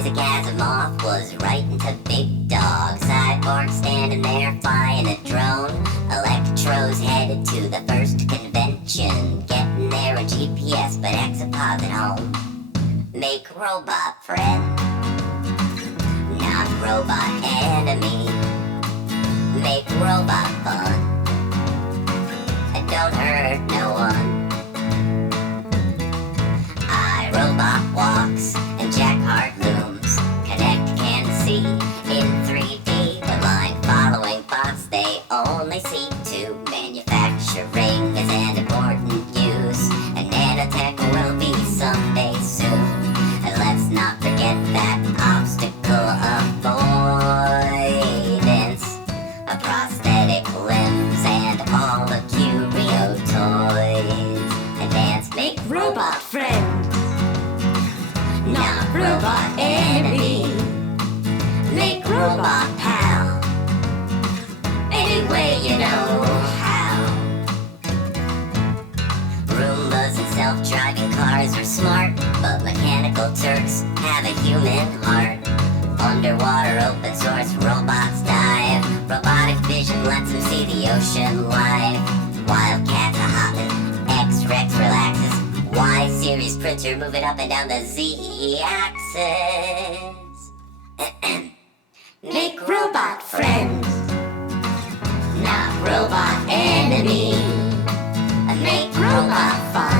Isaac Asimov was writing to big dogs. Cyborg standing there flying a drone. Electro's headed to the first convention. Getting there on GPS, but exopods at home. Make robot friend, not robot enemy. Make robot fun, and don't hurt no one. iRobot walks and Jack Hart looms. Connect can see in 3D, but line following bots they only see to manufacturing is an important use, and nanotech will be someday soon. And let's not forget that obstacle avoidance, a prosthetic limbs and all the curio toys. Advance make robot friend, not robot enemy. Make robot pal, any way you know how. Roombas and self-driving cars are smart, but mechanical Turks have a human heart. Underwater open source robots dive. Robotic vision lets them see the ocean live. Wildcats a hopping, X-Rex relaxes. Y-series printer moving up and down the Z-axis. Make robot friend, not robot enemy. Make robot fun.